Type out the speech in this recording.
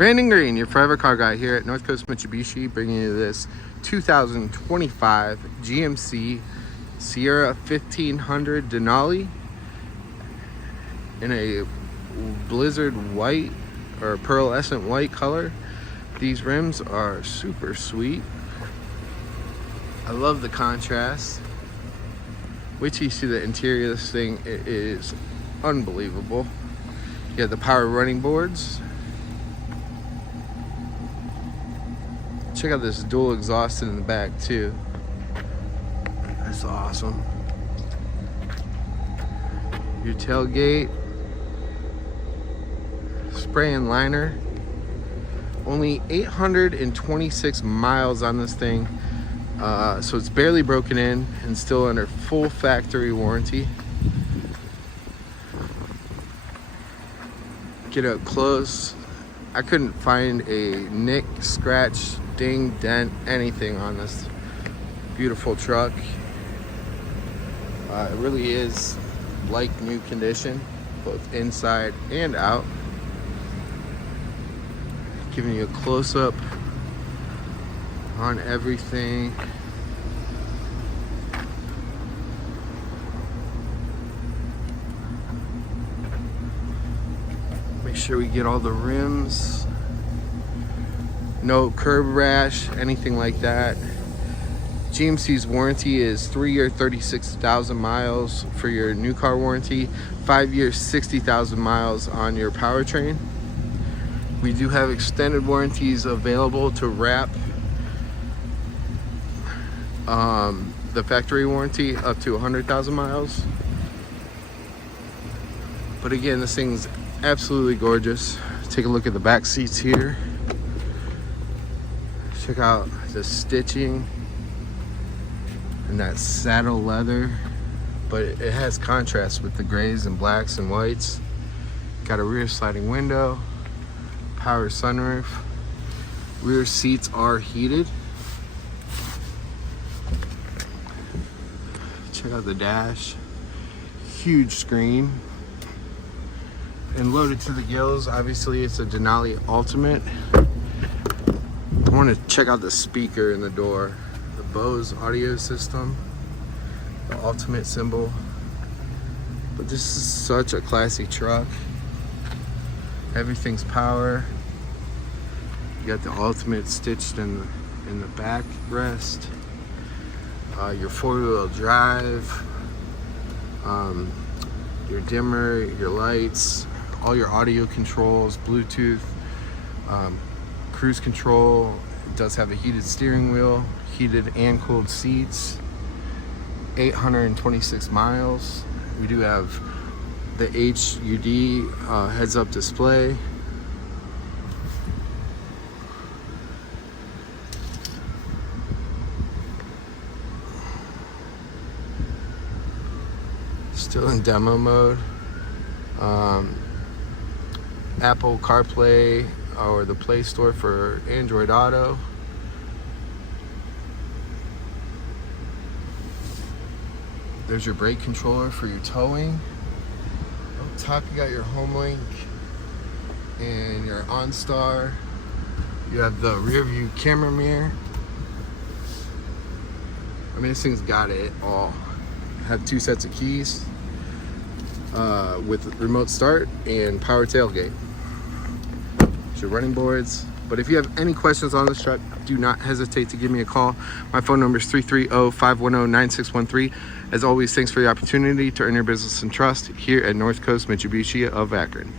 Brandon Green, your forever car guy here at North Coast Mitsubishi, bringing you this 2025 GMC Sierra 1500 Denali in a blizzard white or pearlescent white color. These rims are super sweet. I love the contrast. Wait till you see the interior of this thing. It is unbelievable. You got the power running boards. Check out this dual exhaust in the back too. That's awesome. Your tailgate, spray and liner. Only 826 miles on this thing, so it's barely broken in and still under full factory warranty. Get up close. I couldn't find a nick, scratch, ding, dent, anything on this beautiful truck. It really is like new condition, both inside and out. Giving you a close-up on everything. Make sure we get all the rims. No curb rash, anything like that. GMC's warranty is 3-year, 36,000 miles for your new car warranty, 5 years, 60,000 miles on your powertrain. We do have extended warranties available to wrap the factory warranty up to 100,000 miles. But again, this thing's absolutely gorgeous. Take a look at the back seats here. Check out the stitching and that saddle leather, but it has contrast with the grays and blacks and whites. Got a rear sliding window, power sunroof. Rear seats are heated. Check out the dash. Huge screen. And loaded to the gills. Obviously, it's a Denali Ultimate. I want to check out the speaker in the door. The Bose audio system. The Ultimate symbol. But this is such a classy truck. Everything's power. You got the Ultimate stitched in the back rest. Your 4-wheel drive. Your dimmer, your lights, all your audio controls, Bluetooth, cruise control. It does have a heated steering wheel, heated and cooled seats. 826 miles. We do have the HUD heads-up display. Still in demo mode. Apple CarPlay or the Play Store for Android Auto. There's your brake controller for your towing. Up top you got your HomeLink and your OnStar. You have the rear view camera mirror. I mean, this thing's got it all. Have 2 sets of keys with remote start and power tailgate. Your running boards. But if you have any questions on this truck, do not hesitate to give me a call. My phone number is 330-510-9613. As always, thanks for the opportunity to earn your business and trust here at North Coast Mitsubishi of Akron.